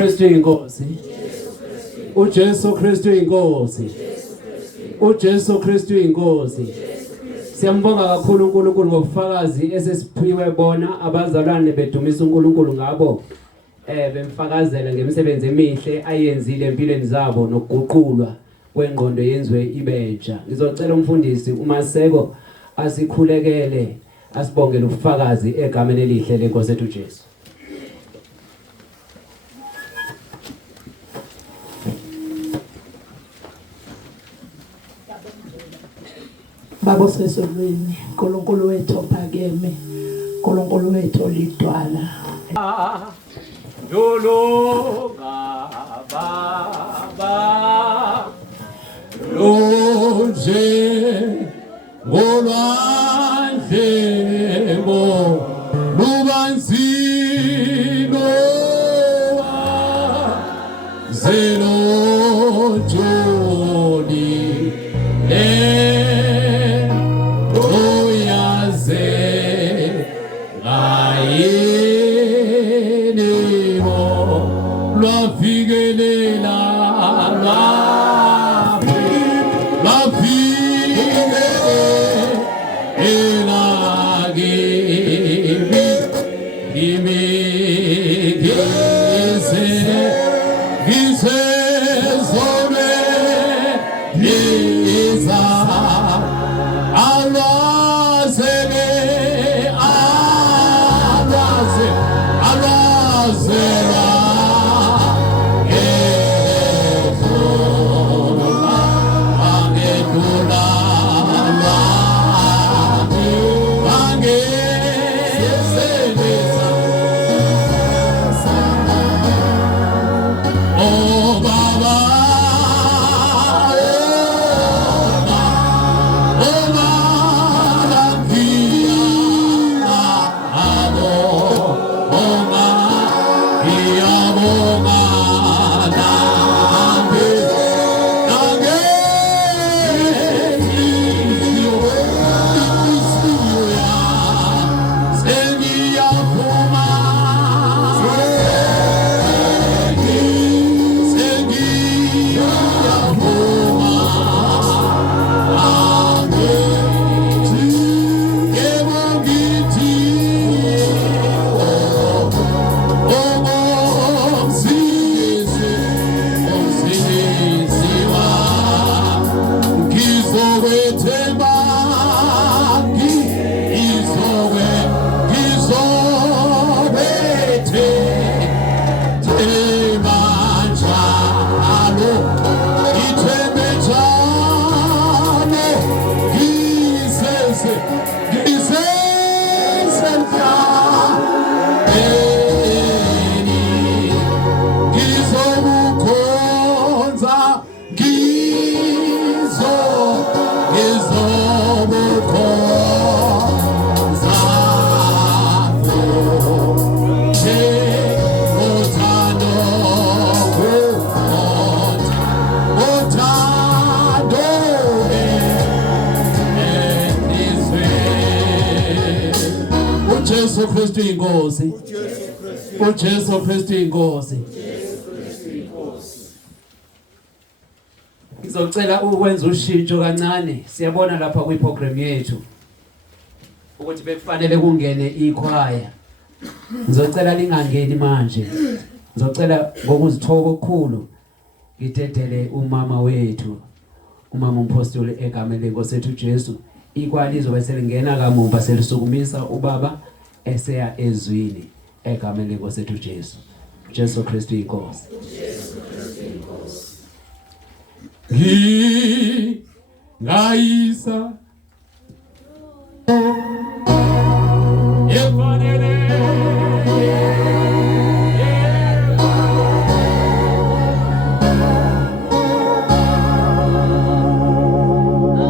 Kristu inkosi. uJesu Kristu inkosi. uJesu Kristu inkosi. Siyambonga kakhulu uNkulunkulu ngobufakazi esesiphiwe bona abazalwane bedumisa uNkulunkulu ngabo bemfakazela ngemisebenzi emihle ayenzile empilweni zabo nokuguqulwa kwengqondo yenziwe ibentsha. Ngizocela umfundisi uMaseko asikhulekele asibongele ubufakazi egameni elihle lenkosi ethu Jesu. Baba sesizweni uNkulunkulu wethu ophakeme uNkulunkulu wethu olidwala Yolonga baba lonje ngolwandle mo lubanzino zelo joli oyaze la figuelela la figuelela give sobre Isa uJesu Kristu inkosi. uJesu Kristu inkosi. Ngizocela ukwenza ushintsho kancane. Siyabona lapha kwiprogram yethu ukuthi bekufanele kungene ikhwaya. Ngizocela lingangeni manje. Ngizocela ngokuzithoka okukhulu ngidedele umama wethu, umama umpostoli egameni lenkosi ethu Jesu. Ikhwaya lizobe selingena kamuva selisukumisa ubaba eseya ezwini egameni lenkosi ethu Jesu. Jesu Kristu inkosi. Ngayisa